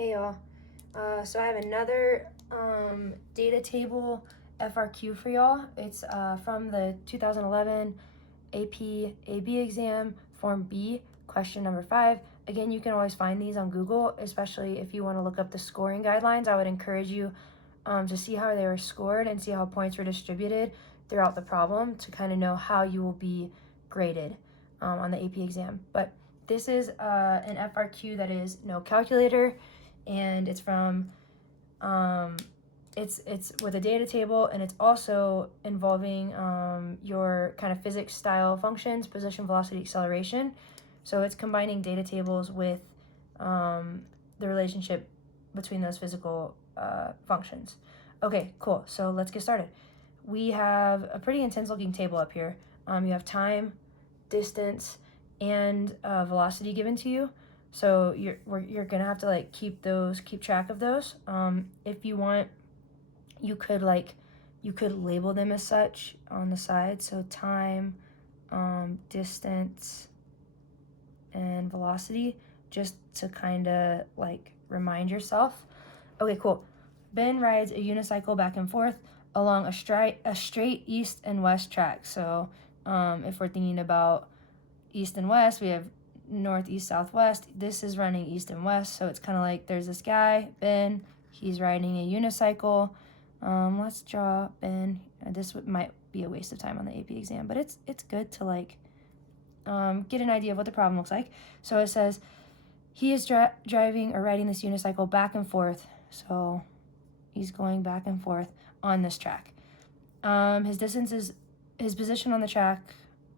Hey y'all, so I have another data table FRQ for y'all. It's from the 2011 AP AB exam, Form B, question number 5. Again, you can always find these on Google, especially if you want to look up the scoring guidelines. I would encourage you to see how they were scored and see how points were distributed throughout the problem to kind of know how you will be graded on the AP exam. But this is an FRQ that is no calculator, and it's from it's with a data table, and it's also involving your kind of physics style functions, position, velocity, acceleration. So it's combining data tables with the relationship between those physical functions. Okay, cool. So let's get started. We have a pretty intense looking table up here. You have time, distance, and velocity given to you. So you're gonna have to like keep track of those. If you want, you could label them as such on the side. So time, distance, and velocity, just to kind of like remind yourself. Okay, cool. Ben rides a unicycle back and forth along a straight east and west track. So if we're thinking about east and west, we have north, east, southwest. This is running east and west, so it's kind of like there's this guy, Ben, he's riding a unicycle. Let's draw Ben. This might be a waste of time on the AP exam, but it's good to like get an idea of what the problem looks like. So it says he is driving or riding this unicycle back and forth. So he's going back and forth on this track. His distance is his position on the track.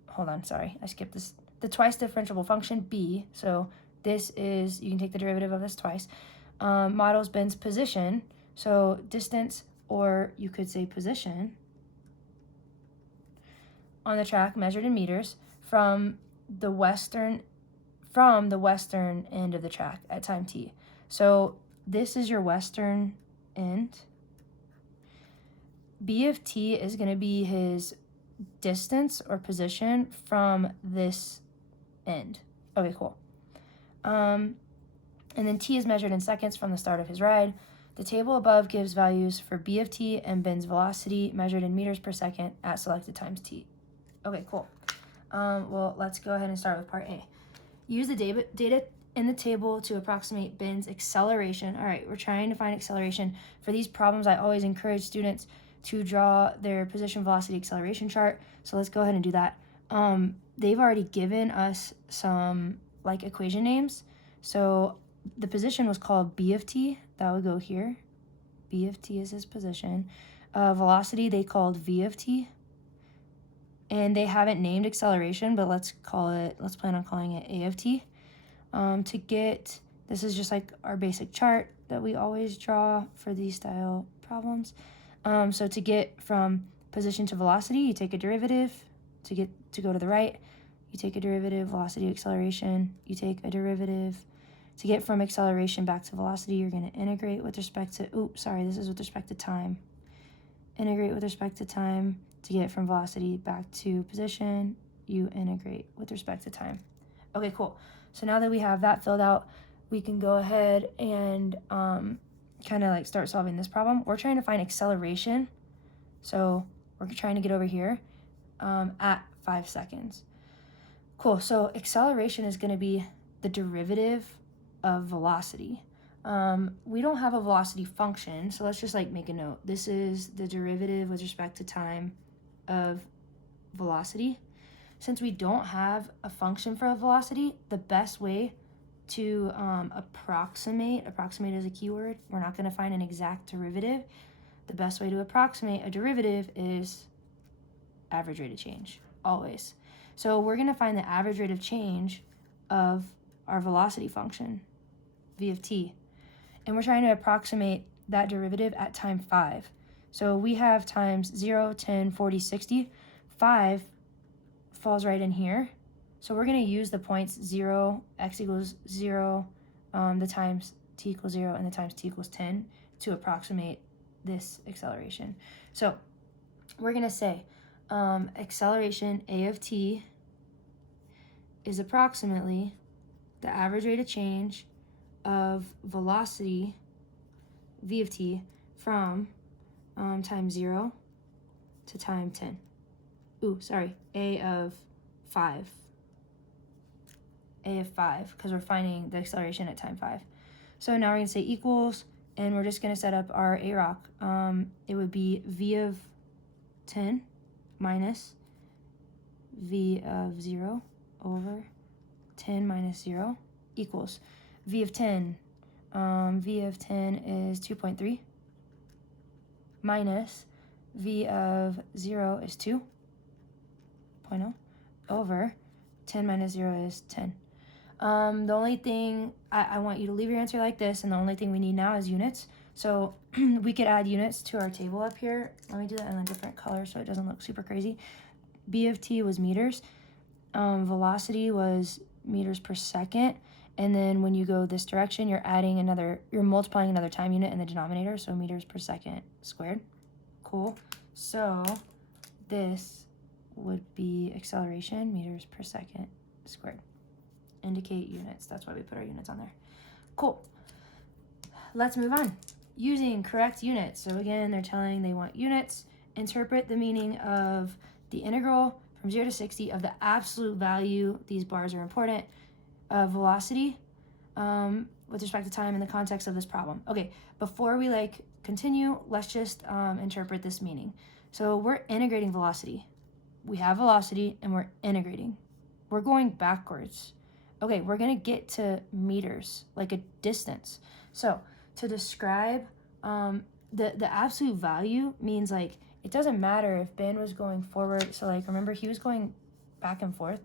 Hold on, sorry, I skipped this. The twice differentiable function b, so this is, you can take the derivative of this twice, models Ben's position, so distance, or you could say position, on the track measured in meters from the western end of the track at time t. So this is your western end. B of t is going to be his distance or position from this end. Okay, cool. And then t is measured in seconds from the start of his ride. The table above gives values for b of t and Ben's velocity measured in meters per second at selected times t. Okay, cool. Well, let's go ahead and start with part A. Use the data in the table to approximate Ben's acceleration. All right, we're trying to find acceleration. For these problems, I always encourage students to draw their position, velocity, acceleration chart. So let's go ahead and do that. They've already given us some like equation names. So the position was called b of t. That would go here. B of t is his position. Velocity they called v of t. And they haven't named acceleration, but let's plan on calling it a of t. This is just like our basic chart that we always draw for these style problems. So to get from position to velocity, you take a derivative. To go to the right, you take a derivative, velocity, acceleration, you take a derivative. To get from acceleration back to velocity, you're going to integrate with respect to, this is with respect to time. Integrate with respect to time. To get from velocity back to position, you integrate with respect to time. Okay, cool. So now that we have that filled out, we can go ahead and kind of like start solving this problem. We're trying to find acceleration. So we're trying to get over here at 5 seconds. Cool, so acceleration is going to be the derivative of velocity. We don't have a velocity function, so let's just like make a note. This is the derivative with respect to time of velocity. Since we don't have a function for a velocity, the best way to approximate is a keyword. We're not going to find an exact derivative. The best way to approximate a derivative is average rate of change, always. So we're going to find the average rate of change of our velocity function, v of t. And we're trying to approximate that derivative at time 5. So we have times 0, 10, 40, 60. 5 falls right in here. So we're going to use the points 0, x equals 0, the times t equals 0, and the times t equals 10 to approximate this acceleration. So we're going to say acceleration a of t is approximately the average rate of change of velocity, v of t, from time 0 to time 10. Ooh, sorry, a of 5. A of 5, because we're finding the acceleration at time 5. So now we're going to say equals, and we're just going to set up our A rock. It would be v of 10 minus v of 0 over 10 minus 0 equals v of 10. V of 10 is 2.3 minus v of 0 is 2.0 over 10 minus 0 is 10. The only thing, I want you to leave your answer like this, and the only thing we need now is units. So we could add units to our table up here. Let me do that in a different color so it doesn't look super crazy. B of t was meters. Velocity was meters per second. And then when you go this direction, you're multiplying another time unit in the denominator, so meters per second squared. Cool. So this would be acceleration, meters per second squared. Indicate units. That's why we put our units on there. Cool. Let's move on. Using correct units. So again, they want units. Interpret the meaning of the integral from 0 to 60 of the absolute value, these bars are important, of velocity with respect to time in the context of this problem. Okay, before we continue, let's just interpret this meaning. So we're integrating velocity. We have velocity and we're integrating. We're going backwards. Okay, we're gonna get to meters, like a distance. So to describe the absolute value means it doesn't matter if Ben was going forward. So remember, he was going back and forth.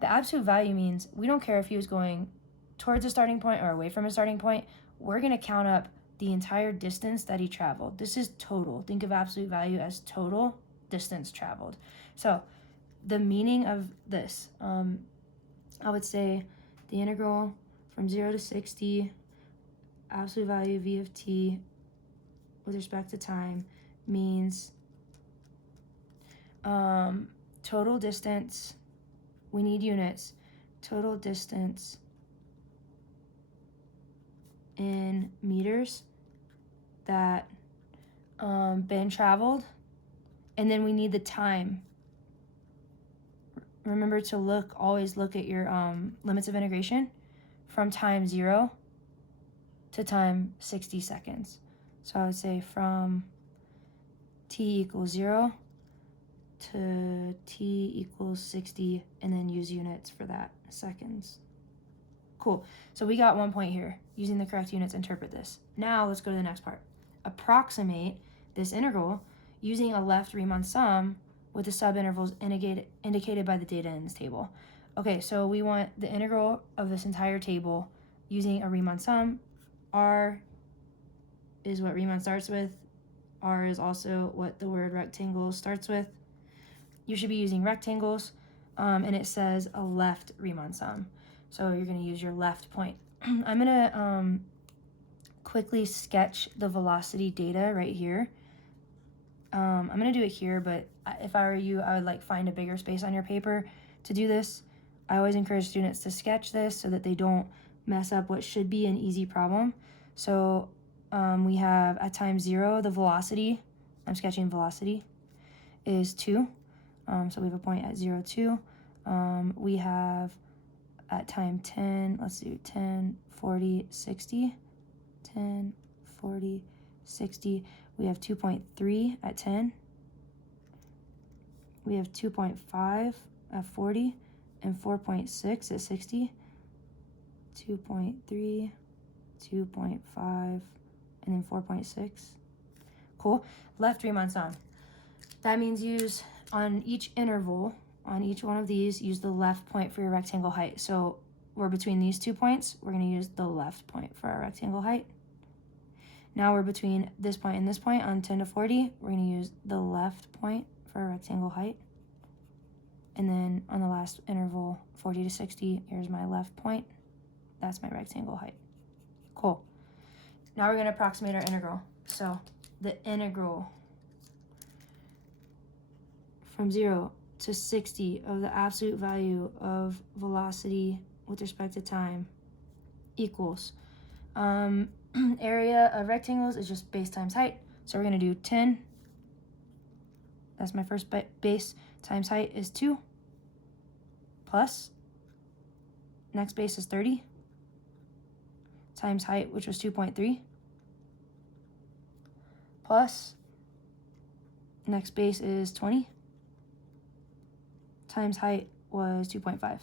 The absolute value means we don't care if he was going towards a starting point or away from a starting point. We're gonna count up the entire distance that he traveled. This is total. Think of absolute value as total distance traveled. So the meaning of this, I would say the integral from 0 to 60, absolute value v of t with respect to time means total distance, we need units, total distance in meters that Ben traveled, and then we need the time. Remember to always look at your limits of integration from time 0 to time 60 seconds. So I would say from t equals 0 to t equals 60, and then use units for that, seconds. Cool. So we got 1 point here. Using the correct units, interpret this. Now let's go to the next part. Approximate this integral using a left Riemann sum with the subintervals indicated by the data in this table. Okay, so we want the integral of this entire table using a Riemann sum. R is what Riemann starts with. R is also what the word rectangle starts with. You should be using rectangles, and it says a left Riemann sum. So you're going to use your left point. I'm going to quickly sketch the velocity data right here. I'm going to do it here, but if I were you, I would find a bigger space on your paper to do this. I always encourage students to sketch this so that they don't mess up what should be an easy problem. So we have at time 0, the velocity, I'm sketching velocity, is 2. So we have a point at 0, 2. We have at time 10, let's do 10, 40, 60. 10, 40, 60. We have 2.3 at 10. We have 2.5 at 40 and 4.6 at 60. 2.3, 2.5, and then 4.6. Cool. Left Riemann sum. That means use on each interval, on each one of these, use the left point for your rectangle height. So we're between these 2 points, we're going to use the left point for our rectangle height. Now we're between this point and this point on 10 to 40, we're going to use the left point for our rectangle height. And then on the last interval, 40 to 60, here's my left point. That's my rectangle height. Cool. Now we're going to approximate our integral. So the integral from 0 to 60 of the absolute value of velocity with respect to time equals. Area of rectangles is just base times height. So we're going to do 10. That's my first base times height is 2. Plus, next base is 30 times height, which was 2.3. Plus, next base is 20 times height was 2.5.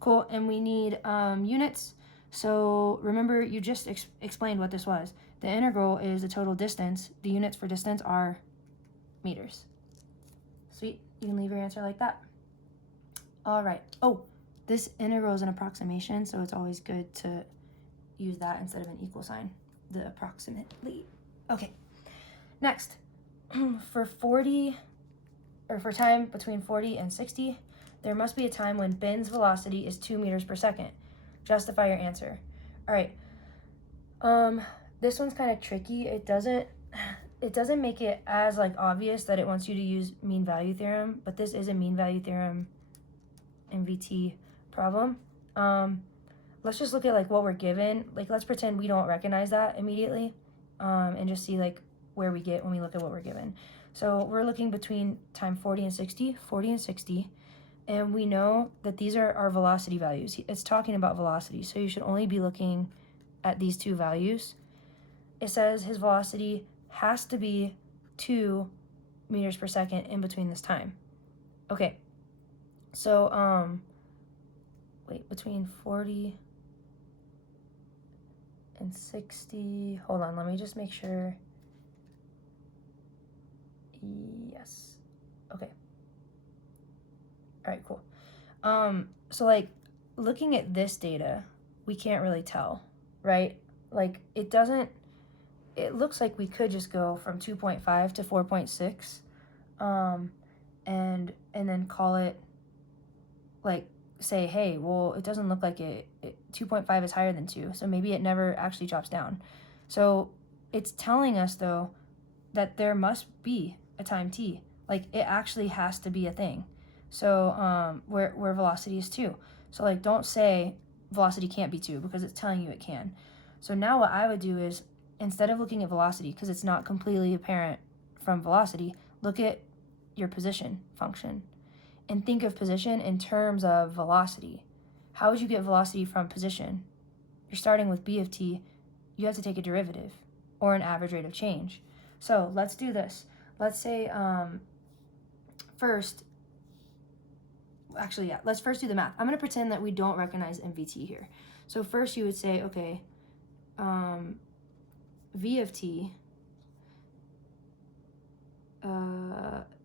Cool, and we need units. So remember, you just explained what this was. The integral is the total distance. The units for distance are meters. Sweet, you can leave your answer like that. All right, oh, this integral is an approximation, so it's always good to use that instead of an equal sign, the approximately. Okay, next, for time between 40 and 60, there must be a time when Ben's velocity is 2 meters per second. Justify your answer. All right. This one's kind of tricky. It doesn't make it as like obvious that it wants you to use mean value theorem, but this is a mean value theorem MVT problem. Let's just look at like what we're given. Like let's pretend we don't recognize that immediately, and just see like where we get when we look at what we're given. So we're looking between time 40 and 60, and we know that these are our velocity values. It's talking about velocity, so you should only be looking at these two values. It says his velocity has to be 2 meters per second in between this time. Okay, so wait, between 40 and 60, hold on, let me just make sure. Yes, okay. All right, cool. So like looking at this data, we can't really tell, right? Like it looks like we could just go from 2.5 to 4.6, and then call it like say, hey, well, it doesn't look like 2.5 is higher than 2, so maybe it never actually drops down. So it's telling us though that there must be a time t, like it actually has to be a thing. So where velocity is 2. So like don't say velocity can't be 2 because it's telling you it can. So now what I would do is, instead of looking at velocity, because it's not completely apparent from velocity, look at your position function and think of position in terms of velocity. How would you get velocity from position? You're starting with b of t, you have to take a derivative or an average rate of change. So let's do this. Let's say let's first do the math. I'm going to pretend that we don't recognize MVT here. So first you would say, okay, V of t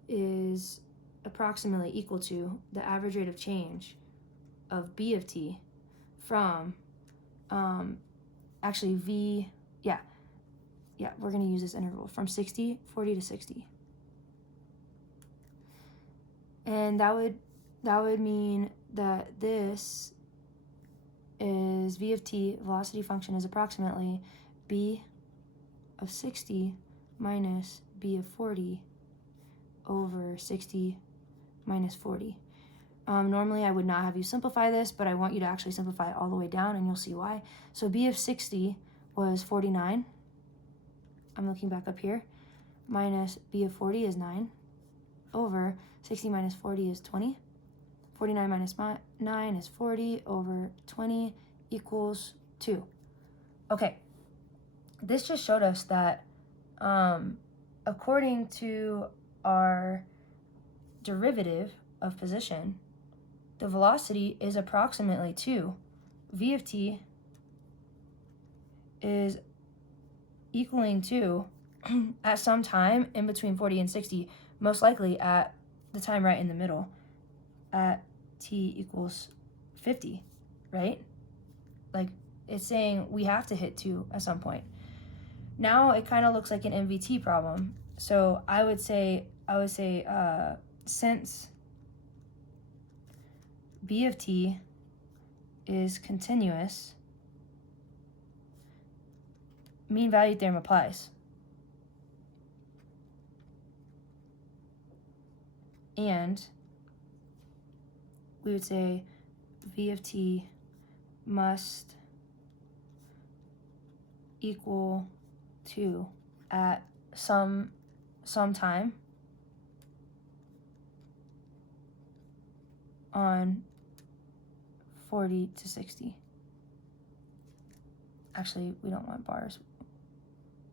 is approximately equal to the average rate of change of B of t from, actually we're going to use this interval from 40 to 60. And that would mean that this is V of t, velocity function is approximately B of 60 minus B of 40 over 60 minus 40. Normally I would not have you simplify this, but I want you to actually simplify it all the way down and you'll see why. So B of 60 was 49. I'm looking back up here. Minus B of 40 is 9 over 60 minus 40 is 20. 49 minus 9 is 40 over 20 equals 2. Okay, this just showed us that according to our derivative of position, the velocity is approximately 2. V of t is equaling 2 at some time in between 40 and 60, most likely at the time right in the middle, at t equals 50, right? Like it's saying we have to hit 2 at some point. Now it kind of looks like an MVT problem. So I would say since B of t is continuous, mean value theorem applies. And we would say V of t must equal to at some time on 40 to 60. Actually, we don't want bars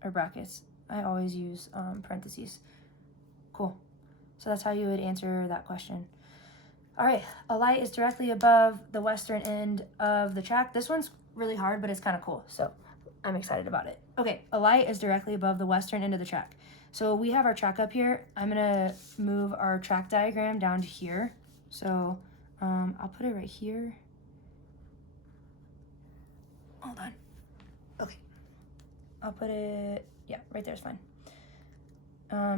or brackets. I always use parentheses. Cool. So that's how you would answer that question. All right, a light is directly above the western end of the track. This one's really hard, but it's kind of cool, so I'm excited about it. Okay, a light is directly above the western end of the track. So we have our track up here. I'm gonna move our track diagram down to here. So I'll put it right here. Hold on. Okay. I'll put it, yeah, right there is fine.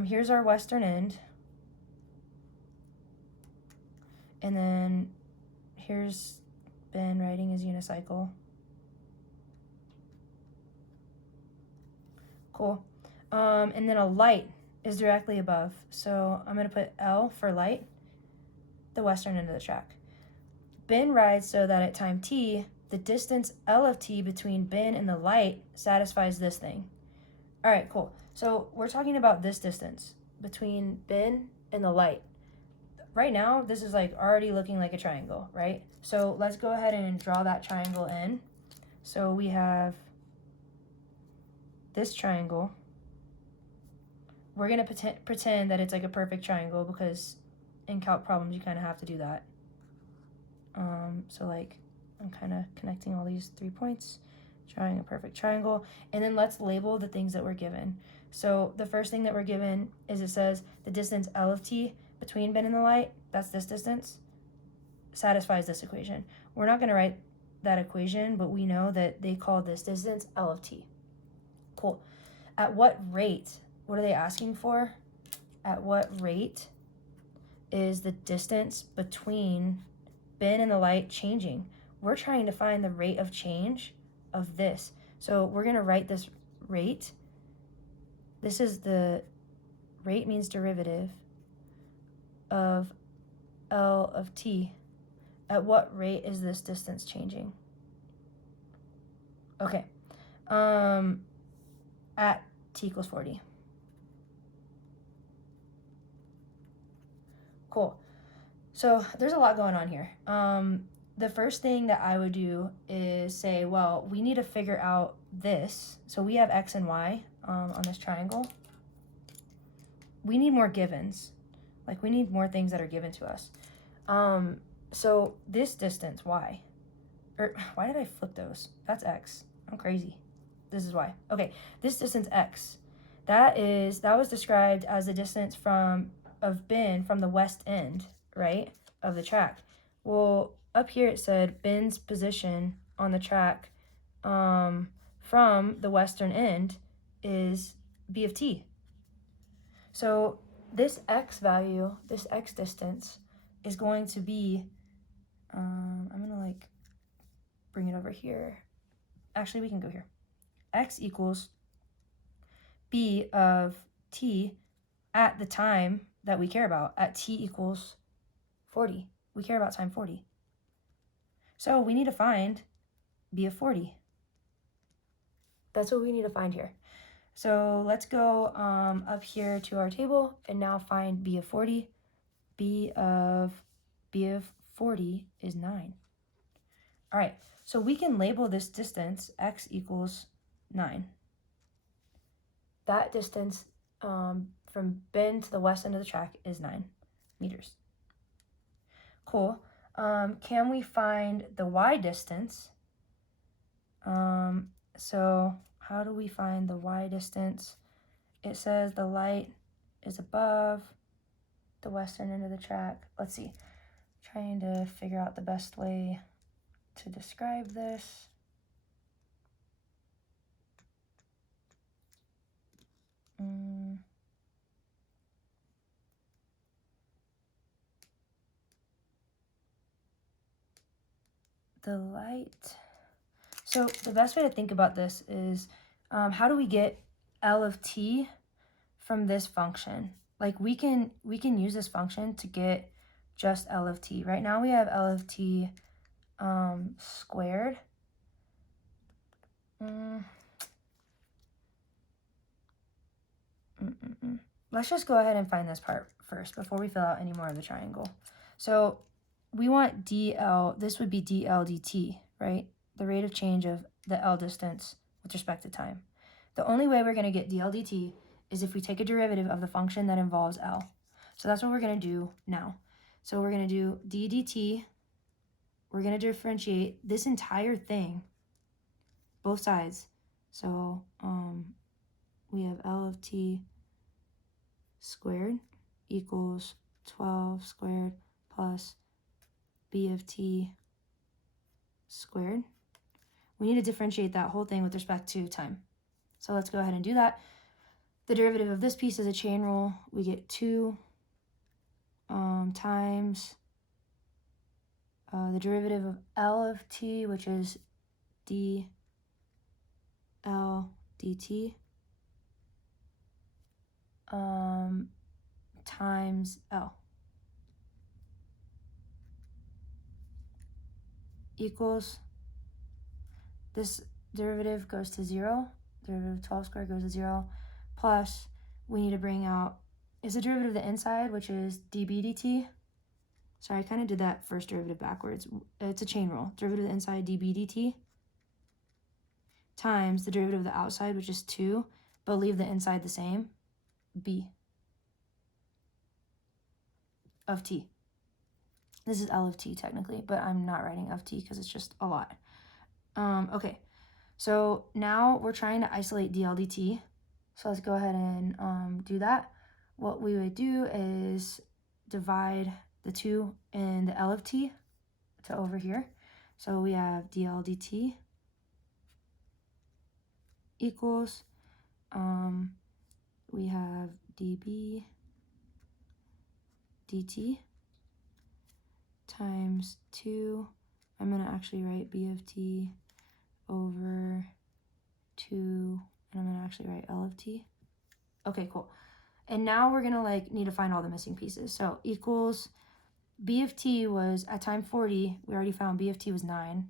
Here's our western end. And then here's Ben riding his unicycle. Cool. And then a light is directly above. So I'm going to put L for light, the western end of the track. Ben rides so that at time t, the distance L of t between Ben and the light satisfies this thing. All right, cool. So we're talking about this distance between Ben and the light. Right now, this is like already looking like a triangle, right? So let's go ahead and draw that triangle in. So we have this triangle. We're gonna pretend that it's like a perfect triangle because in calc problems, you kind of have to do that. So like I'm kind of connecting all these 3 points, drawing a perfect triangle, and then let's label the things that we're given. So the first thing that we're given is it says the distance L of t between Ben and the light, that's this distance, satisfies this equation. We're not going to write that equation, but we know that they call this distance L of t. Cool. At what rate, what are they asking for? At what rate is the distance between Ben and the light changing? We're trying to find the rate of change of this. So we're going to write this rate. This is the rate means derivative of L of t. At what rate is this distance changing? Okay. At t equals 40. Cool. So there's a lot going on here. The first thing that I would do is say, well, we need to figure out this. So we have x and y on this triangle. We need more givens. Like we need more things that are given to us. So this distance, y, or why did I flip those? That's x. I'm crazy. This is y. Okay, this distance x, that was described as the distance of Ben from the west end, right, of the track. Well, up here it said Ben's position on the track from the western end is b of t. So this x value, this x distance, is going to be, I'm going to like bring it over here. Actually, we can go here. X equals b of t at the time that we care about, at t equals 40. We care about time 40. So we need to find b of 40. That's what we need to find here. So let's go up here to our table and now find b of 40. b of 40 is 9. All right, so we can label this distance x equals 9. That distance from Ben to the west end of the track is 9 meters. Cool. Can we find the y distance? So how do we find the y distance? It says the light is above the western end of the track. Let's see. Trying to figure out the best way to describe this. The light. So the best way to think about this is how do we get L of t from this function? Like we can use this function to get just L of t. Right now we have L of t squared. Let's just go ahead and find this part first before we fill out any more of the triangle. So we want dl, this would be dl dt, right? The rate of change of the L distance with respect to time. The only way we're going to get dl dt is if we take a derivative of the function that involves L. So that's what we're going to do now. So we're going to do d dt. We're going to differentiate this entire thing, both sides. So we have L of t squared equals 12 squared plus b of t squared. We need to differentiate that whole thing with respect to time. So let's go ahead and do that. The derivative of this piece is a chain rule. We get 2 times the derivative of L of t, which is dl dt, times L equals, this derivative goes to 0, derivative of 12 squared goes to 0, plus we need to bring out, is the derivative of the inside, which is db dt. Sorry, I kind of did that first derivative backwards. It's a chain rule. Derivative of the inside, db dt, times the derivative of the outside, which is 2, but leave the inside the same, b of t. This is L of t technically, but I'm not writing of t because it's just a lot. Okay, so now we're trying to isolate dl dt. So let's go ahead and do that. What we would do is divide the 2 in the L of t to over here. So we have dl dt equals, we have db dt times 2. I'm going to actually write b of t over 2, and I'm going to actually write L of t. Okay, cool. And now we're going to need to find all the missing pieces. So equals, b of t was, at time 40, we already found b of t was 9.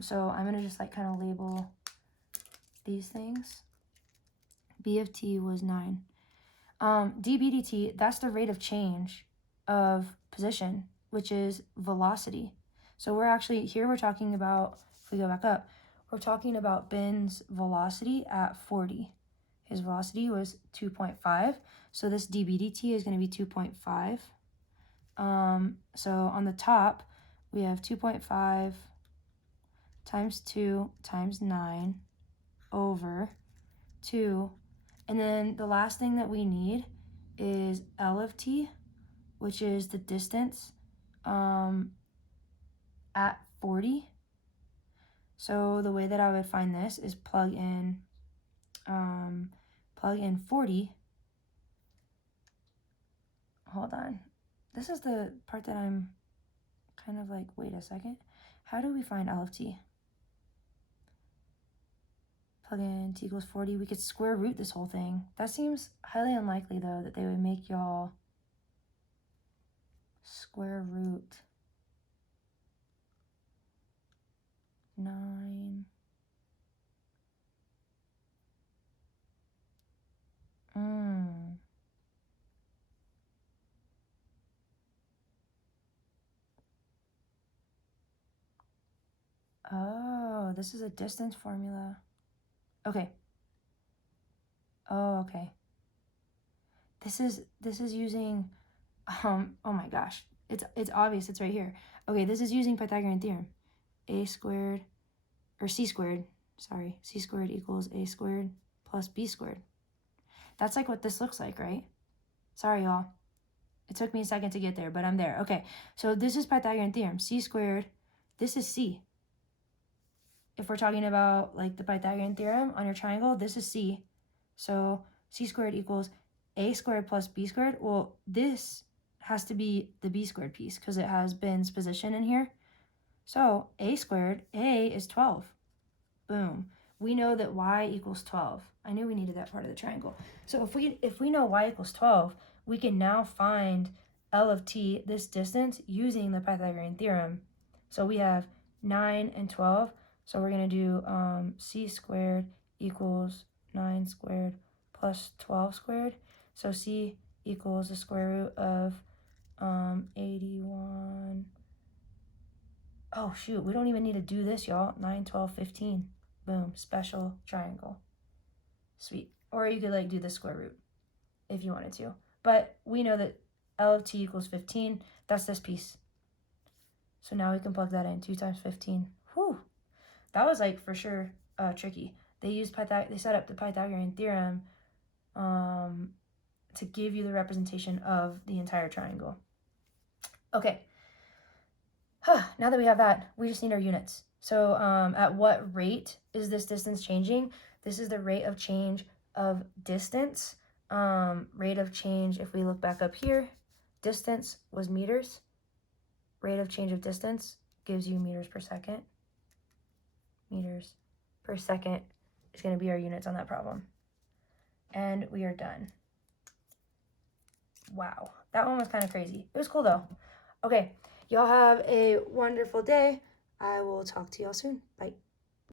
So I'm going to just kind of label these things. B of t was 9. dB dt, that's the rate of change of position, which is velocity. So we're actually, here we're talking about, if we go back up, we're talking about Ben's velocity at 40. His velocity was 2.5. So this dB dt is going to be 2.5. So on the top, we have 2.5 times 2 times 9 over 2. And then the last thing that we need is L of t, which is the distance at 40. So the way that I would find this is plug in 40. Hold on. This is the part that I'm kind of wait a second. How do we find L of t? Plug in t equals 40. We could square root this whole thing. That seems highly unlikely, though, that they would make y'all square root 9. Oh, this is a distance formula. Okay. Oh, okay. This is using, oh my gosh. It's obvious, it's right here. Okay, this is using Pythagorean Theorem. A squared, or c squared, sorry. C squared equals a squared plus b squared. That's what this looks like, right? Sorry, y'all. It took me a second to get there, but I'm there. Okay, so this is Pythagorean Theorem. C squared, this is c. If we're talking about the Pythagorean Theorem on your triangle, this is c. So c squared equals a squared plus b squared. Well, this has to be the b squared piece because it has Ben's position in here. So a squared, a is 12. Boom. We know that y equals 12. I knew we needed that part of the triangle. So if we know y equals 12, we can now find L of t, this distance, using the Pythagorean Theorem So we have 9 and 12. So we're going to do c squared equals 9 squared plus 12 squared. So c equals the square root of 81. Oh, shoot. We don't even need to do this, y'all. 9, 12, 15. Boom. Special triangle. Sweet. Or you could, like, do the square root if you wanted to. But we know that L of t equals 15. That's this piece. So now we can plug that in. 2 times 15. Whew. That was, like, for sure tricky. They set up the Pythagorean Theorem to give you the representation of the entire triangle. Okay. Now that we have that, we just need our units. So at what rate is this distance changing? This is the rate of change of distance. Rate of change, if we look back up here, distance was meters. Rate of change of distance gives you meters per second. Meters per second is going to be our units on that problem. And we are done. Wow, that one was kind of crazy. It was cool though. Okay, y'all have a wonderful day. I will talk to y'all soon. Bye.